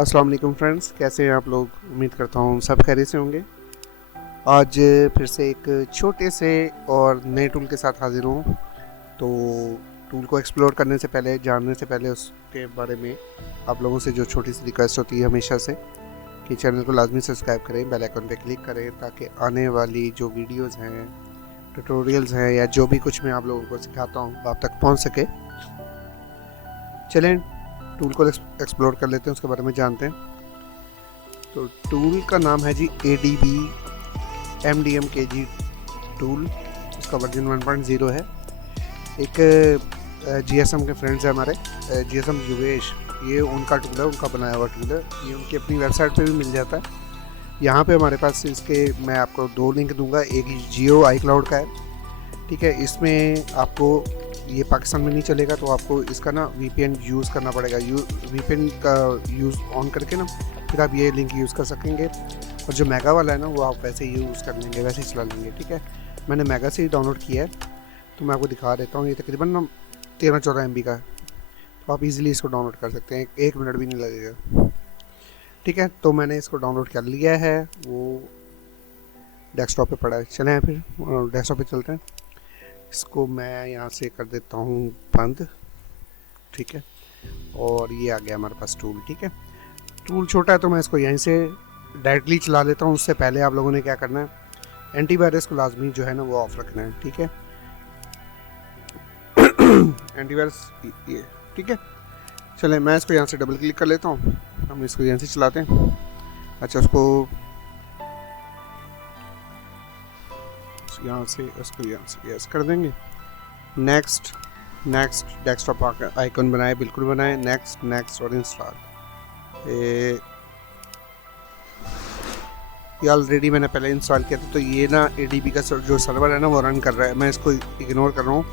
अस्सलाम वालेकुम फ्रेंड्स, कैसे हैं आप लोग। उम्मीद करता हूँ सब खैरियत से होंगे। आज फिर से एक छोटे से और नए टूल के साथ हाजिर हूँ। तो टूल को एक्सप्लोर करने से पहले, जानने से पहले उसके बारे में आप लोगों से जो छोटी सी रिक्वेस्ट होती है हमेशा से, कि चैनल को लाजमी सब्सक्राइब करें, बेल आइकन पे क्लिक करें, ताकि आने वाली जो वीडियोज़ हैं, ट्यूटोरियल्स हैं, या जो भी कुछ मैं आप लोगों को सिखाता हूँ आप तक पहुँच सके। चलें टूल को एक्सप्लोर कर लेते हैं, उसके बारे में जानते हैं। तो टूल का नाम है जी ADB MDMKG टूल। उसका वर्जन 1.0 है। एक GSM के फ्रेंड्स हैं हमारे, GSM युगेश, ये उनका टूल है, उनका बनाया हुआ टूल है। ये उनकी अपनी वेबसाइट पे भी मिल जाता है। यहाँ पे हमारे पास इसके मैं आपको 2 लिंक दूंगा। एक जियो iCloud का है, ठीक है। इसमें आपको ये पाकिस्तान में नहीं चलेगा, तो आपको इसका ना VPN यूज़ करना पड़ेगा। VPN का यूज़ ऑन करके ना फिर आप ये लिंक यूज़ कर सकेंगे। और जो मेगा वाला है ना, वो आप वैसे ही यूज़ कर लेंगे, वैसे ही चला लेंगे, ठीक है। मैंने मेगा से ही डाउनलोड किया है, तो मैं आपको दिखा देता हूँ। ये तकरीबन ना 13-14 MB का है, तो आप इजीली इसको डाउनलोड कर सकते हैं, 1 मिनट भी नहीं लगेगा, ठीक है। तो मैंने इसको डाउनलोड कर लिया है, वो डेस्कटॉप पे पड़ा है। चलें फिर डेस्कटॉप पे चलते हैं। इसको मैं यहाँ से कर देता हूँ बंद, ठीक है। और ये आ गया हमारे पास टूल, ठीक है। टूल छोटा है तो मैं इसको यहीं से डायरेक्टली चला लेता हूँ। उससे पहले आप लोगों ने क्या करना है, एंटीवायरस को लाजमी जो है ना वो ऑफ रखना है, ठीक है। एंटीवायरस ये, ठीक है। चलें मैं इसको यहाँ से डबल क्लिक कर लेता हूँ, हम इसको यहाँ से चलाते हैं। अच्छा, उसको यहाँ से इसको यहाँ से यस कर देंगे। नेक्स्ट डेस्कटॉप आइकन बनाए, बिल्कुल बनाए। नेक्स्ट और इंस्टॉल। ये ऑलरेडी मैंने पहले इंस्टॉल किया था। तो ये ना ADB का जो सर्वर है ना वो रन कर रहा है, मैं इसको इग्नोर कर रहा हूँ।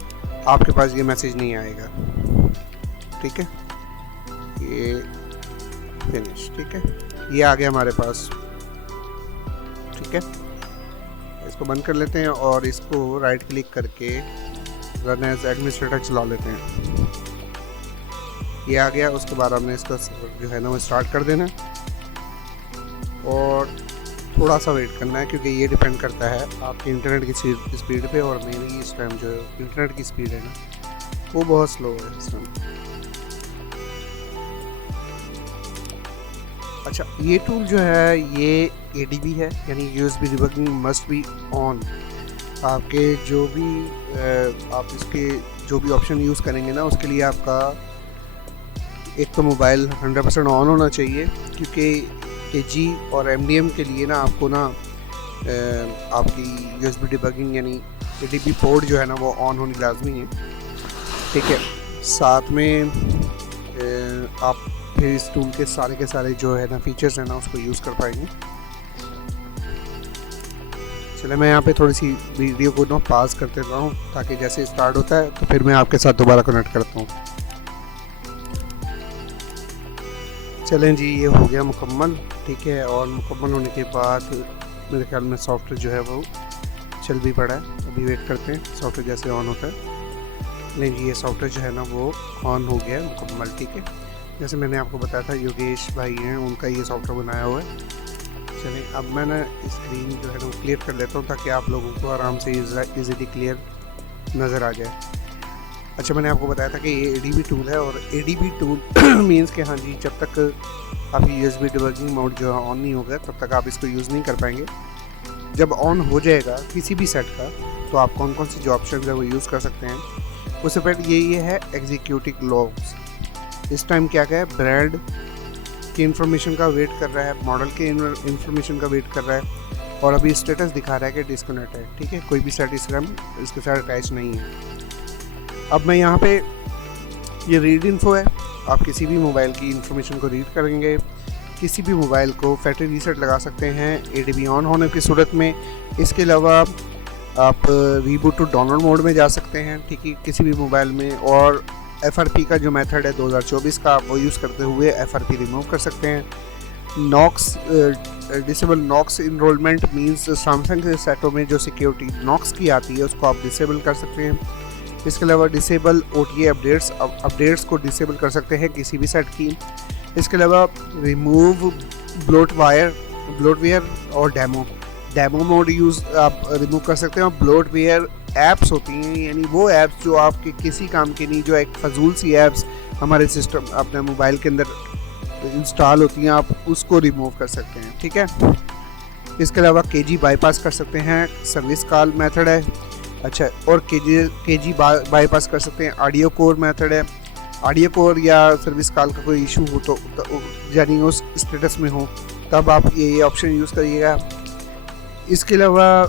आपके पास ये मैसेज नहीं आएगा, ठीक है। ये फिनिश, ठीक है। ये आ गया हमारे पास, ठीक है। इसको बंद कर लेते हैं और इसको राइट क्लिक करके रन एज एडमिनिस्ट्रेटर चला लेते हैं। ये आ गया। उसके बाद हमने इसका जो है ना वो स्टार्ट कर देना और थोड़ा सा वेट करना है, क्योंकि ये डिपेंड करता है आपकी इंटरनेट की स्पीड पे। और मेरी इस टाइम जो इंटरनेट की स्पीड है ना वो बहुत स्लो है इस टाइम। अच्छा, ये टूल जो है ये ADB है, यानी USB debugging must be on. आपके जो भी आप इसके जो भी ऑप्शन यूज़ करेंगे ना, उसके लिए आपका एक तो मोबाइल 100% ऑन होना चाहिए, क्योंकि KG और MDM के लिए ना आपको ना आपकी USB डिबगिंग यानी ADB पोर्ट जो है ना वो ऑन होनी लाजमी है, ठीक है। साथ में आप फिर इस टूल के सारे जो है ना फीचर्स हैं ना उसको यूज़ कर पाएंगे। चले मैं यहाँ पे थोड़ी सी वीडियो को ना पास कर देता हूँ, ताकि जैसे स्टार्ट होता है तो फिर मैं आपके साथ दोबारा कनेक्ट करता हूँ। चलें जी, ये हो गया मुकम्मल, ठीक है। और मुकम्मल होने के बाद मेरे ख्याल में सॉफ्टवेयर जो है वो चल भी पड़ा है। अभी वेट करते हैं सॉफ्टवेयर जैसे ऑन होता है। नहीं जी, ये सॉफ्टवेयर जो है ना वो ऑन हो गया मुकम्मल, ठीक है। जैसे मैंने आपको बताया था, योगेश भाई हैं, उनका ये सॉफ्टवेयर बनाया हुआ है। चलिए अब मैं ना स्क्रीन जो है ना वो क्लियर कर लेता हूँ, ताकि आप लोगों को आराम से इजीली क्लियर नज़र आ जाए। अच्छा, मैंने आपको बताया था कि ये ADB टूल है, और ADB टूल मीन्स कि हाँ जी, जब तक आपकी USB डिबगिंग मोड जो है ऑन नहीं होगा तब तक आप इसको यूज़ नहीं कर पाएंगे। जब ऑन हो जाएगा किसी भी सेट का, तो आप कौन कौन सी जो ऑप्शन है वो यूज़ कर सकते हैं। उससे पहले ये है एग्जीक्यूटिव लॉग्स। इस टाइम क्या है, ब्रांड की इंफॉर्मेशन का वेट कर रहा है, मॉडल के इंफॉर्मेशन का वेट कर रहा है, और अभी स्टेटस दिखा रहा है कि डिस्कनेक्ट है, ठीक है। कोई भी सेट इसके साथ अटैच नहीं है। अब मैं यहाँ पे ये रीड इन्फो है, आप किसी भी मोबाइल की इंफॉर्मेशन को रीड करेंगे, किसी भी मोबाइल को फैक्ट्री रीसेट लगा सकते हैं ADB ऑन होने की सूरत में। इसके अलावा आप रीबूट टू डाउनलोड मोड में जा सकते हैं, ठीक है, किसी भी मोबाइल में। और FRP का जो मेथड है 2024 का, वो यूज़ करते हुए FRP रिमूव कर सकते हैं। Knox disable Knox enrolment means Samsung के सेटों में जो सिक्योरिटी नॉक्स की आती है उसको आप डिसेबल कर सकते हैं। इसके अलावा डिसेबल OTA अपडेट्स को डिसेबल कर सकते हैं किसी भी सेट की। इसके अलावा रिमूव ब्लोटवेयर और डेमो मोड यूज़ आप रिमूव कर सकते हैं। और ब्लोटवेयर ऐप्स होती हैं, यानी वो ऐप्स जो आपके किसी काम की नहीं, जो एक फजूल सी ऐप्स हमारे सिस्टम अपने मोबाइल के अंदर इंस्टॉल होती हैं, आप उसको रिमूव कर सकते हैं, ठीक है। इसके अलावा KG बाईपास कर सकते हैं, सर्विस कॉल मेथड है। अच्छा, और KG बाईपास कर सकते हैं, ऑडियो कोर मेथड है। ऑडियो कोर या सर्विस कॉल का कोई इशू हो तो यानी उस स्टेटस में हो, तब आप ये ऑप्शन यूज़ करिएगा। इसके अलावा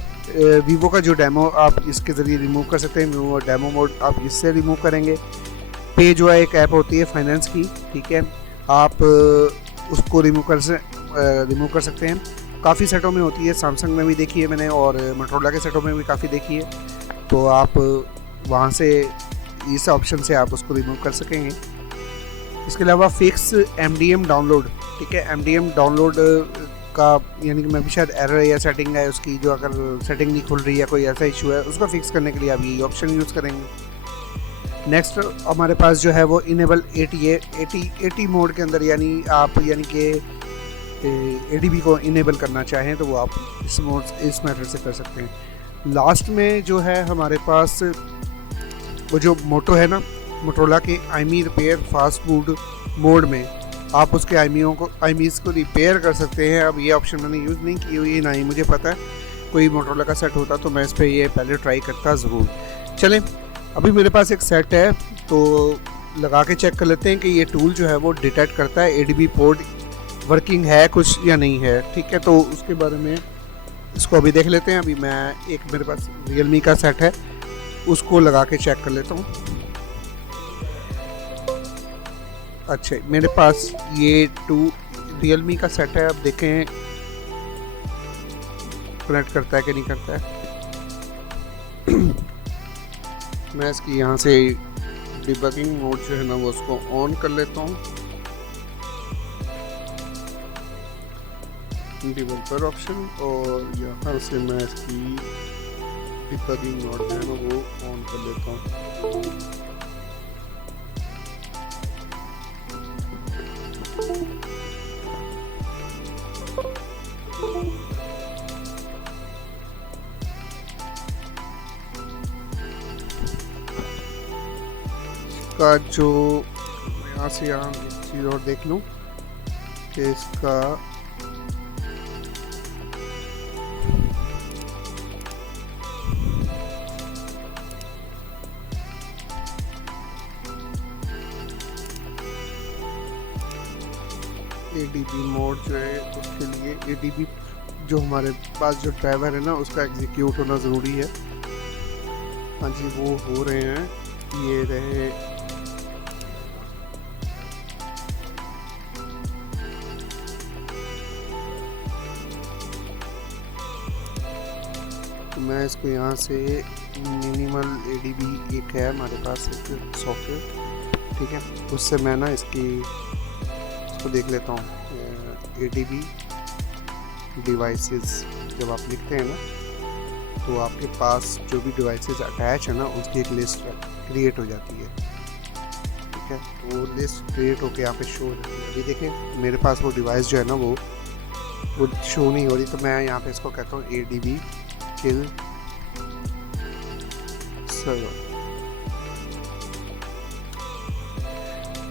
वीवो का जो डेमो आप इसके ज़रिए रिमूव कर सकते हैं, वीवो डेमो मोड आप इससे रिमूव करेंगे। पे जो है एक ऐप होती है फाइनेंस की, ठीक है, आप उसको रिमूव कर सकते हैं। काफ़ी सेटों में होती है, सैमसंग में भी देखी है मैंने और मोटोरोला के सेटों में भी काफ़ी देखी है, तो आप वहाँ से इस ऑप्शन से आप उसको रिमूव कर सकेंगे। इसके अलावा फिक्स MDM डाउनलोड, ठीक है, MDM डाउनलोड का यानी कि मैं भी शायद एरर या सेटिंग है उसकी, जो अगर सेटिंग नहीं खुल रही है, कोई ऐसा इशू है, उसको फिक्स करने के लिए आप ये ऑप्शन यूज़ करेंगे। नेक्स्ट हमारे पास जो है वो इनेबल AT मोड के अंदर, यानी कि ADB को इनेबल करना चाहें तो वो आप इस मेथड से कर सकते हैं। लास्ट में जो है हमारे पास वो जो मोटो है ना, मोटोरोला के IMEI repair fast food mode में आप उसके IMEIs को रिपेयर कर सकते हैं। अब ये ऑप्शन मैंने यूज़ नहीं की हुई है, ना ही मुझे पता है, कोई मोटोरोला का सेट होता तो मैं इस पर ये पहले ट्राई करता ज़रूर। चलें, अभी मेरे पास एक सेट है तो लगा के चेक कर लेते हैं कि ये टूल जो है वो डिटेक्ट करता है ADB पोर्ट वर्किंग है कुछ या नहीं है, ठीक है। तो उसके बारे में इसको अभी देख लेते हैं। अभी मैं एक मेरे पास Realme का सेट है, उसको लगा के चेक कर लेता हूँ। अच्छा, मेरे पास ये Realme का सेट है, अब देखें कनेक्ट करता है कि नहीं करता है। मैं इसकी यहाँ से डिबगिंग मोड जो है ना वो उसको ऑन कर लेता हूँ, डेवलपर ऑप्शन, और यहाँ से मैं इसकी डिबगिंग मोड जो है ना वो ऑन कर लेता हूँ। का जो यहाँ से यहाँ एक चीज़ और देख लूँ कि इसका ADB मोड जो है उसके लिए ADB जो हमारे पास जो ड्राइवर है ना उसका एग्जीक्यूट होना ज़रूरी है। हाँ जी, वो हो रहे हैं, ये रहे। तो मैं इसको यहाँ से मिनिमल ADB एक है हमारे पास एक सॉफ्टवेयर, ठीक है, उससे मैं ना इसको देख लेता हूँ। ADB डिवाइसेस जब आप लिखते हैं ना तो आपके पास जो भी डिवाइसेस अटैच है ना उसकी एक लिस्ट क्रिएट हो जाती है, ठीक है। तो वो लिस्ट क्रिएट होकर यहाँ पे शो हो जाती है। अभी देखें मेरे पास वो डिवाइस जो है ना वो शो नहीं हो रही, तो मैं यहाँ पे इसको कहता हूँ ADB किल सर्वर।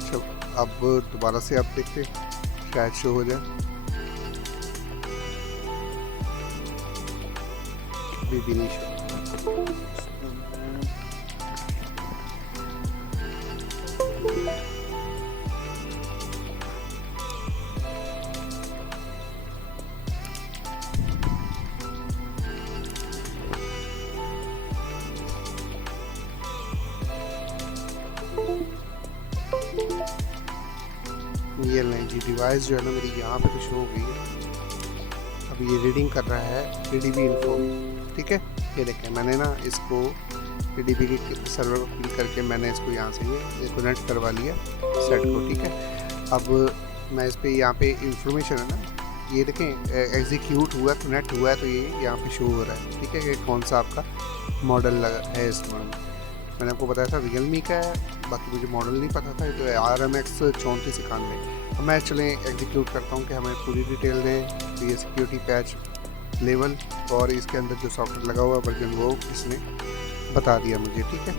चलो अब दोबारा से आप देखते शायद शो हो जाए, भी नहीं शो। ये जी डिवाइस जो है ना मेरी यहाँ पे तो शो हो गई है। अब ये रीडिंग कर रहा है ADB इन्फो, ठीक है। ये देखें मैंने ना इसको ADB के सर्वर को क्लिक करके मैंने इसको यहाँ से ये कनेक्ट करवा लिया सेट को, ठीक है। अब मैं इस पर यहाँ पे इंफॉर्मेशन है ना, ये देखें एग्जीक्यूट हुआ, कनेक्ट हुआ है, तो ये यहाँ पे शो हो रहा है, ठीक है, कि कौन सा आपका मॉडल लगा है इसमें। मैंने आपको बताया था Realme का है, बाकी मुझे मॉडल नहीं पता था, तो RMX 3491। अब मैं चलें एग्जीक्यूट करता हूँ कि हमें पूरी डिटेल दें, तो ये सिक्योरिटी पैच लेवल और इसके अंदर जो सॉफ्टवेयर लगा हुआ वर्जन वो इसने बता दिया मुझे, ठीक है।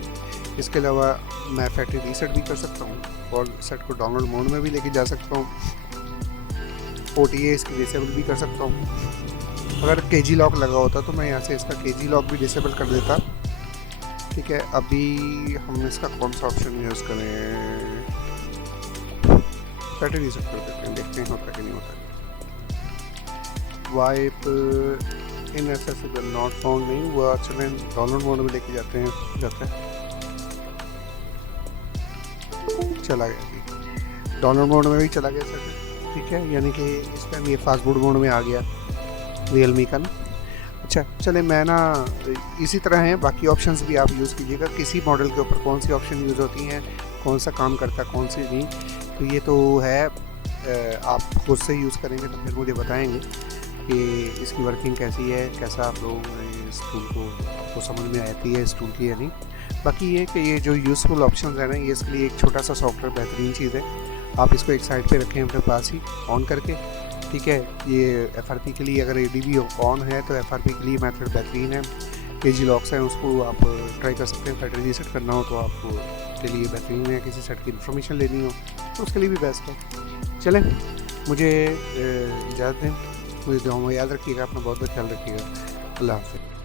इसके अलावा मैं फैक्ट्री रीसेट भी कर सकता हूँ और सेट को डाउनलोड मोड में भी लेके जा सकता हूँ, OTA इसकी डिसेबल भी कर सकता हूँ। अगर KG लॉक लगा होता तो मैं यहाँ से इसका KG लॉक भी डिसेबल कर देता, ठीक है। अभी हम इसका कौन सा ऑप्शन यूज़ करें, फैक्ट्री रीसेट कर देते हैं, देखते हैं होता कि नहीं होता। वाइप इनएक्सेसिबल नॉट फाउंड नहीं हुआ, चलें डाउनलोड मोड में लेके जाते हैं, चला गया, डाउनलोड मोड में भी चला गया सर, ठीक है, यानी कि इस टाइम ये फास्ट बूट मोड में आ गया Realme का ना। अच्छा चले, मैं ना इसी तरह हैं बाकी ऑप्शंस भी आप यूज़ कीजिएगा, किसी मॉडल के ऊपर कौन सी ऑप्शन यूज़ होती हैं, कौन सा काम करता है, कौन सी नहीं, तो ये तो है आप खुद से यूज़ करेंगे तो फिर मुझे बताएंगे कि इसकी वर्किंग कैसी है, कैसा आप लोगों ने इस टूल को आपको समझ में आती है इस टूल की या नहीं। बाकी ये कि ये जो यूज़फुल ऑप्शन है ना, ये इसके लिए एक छोटा सा सॉफ्टवेयर बेहतरीन चीज़ है, आप इसको एक साइड पे रखें अपने पास ही ऑन करके, ठीक है। ये FRP के लिए अगर ADB ऑन है तो FRP के लिए मेथड बेहतरीन है, KG लॉक्स हैं उसको आप ट्राई कर सकते हैं, फैक्ट्री रीसेट करना हो तो आपको के लिए बेहतरीन है, किसी सेट की इन्फॉर्मेशन लेनी हो तो उसके लिए भी बेस्ट है। चलें मुझे इजाज़त दें, मुझे दुआ में याद रखिएगा, अपना बहुत बहुत ख्याल रखिएगा, अल्लाह हाफ़िज़।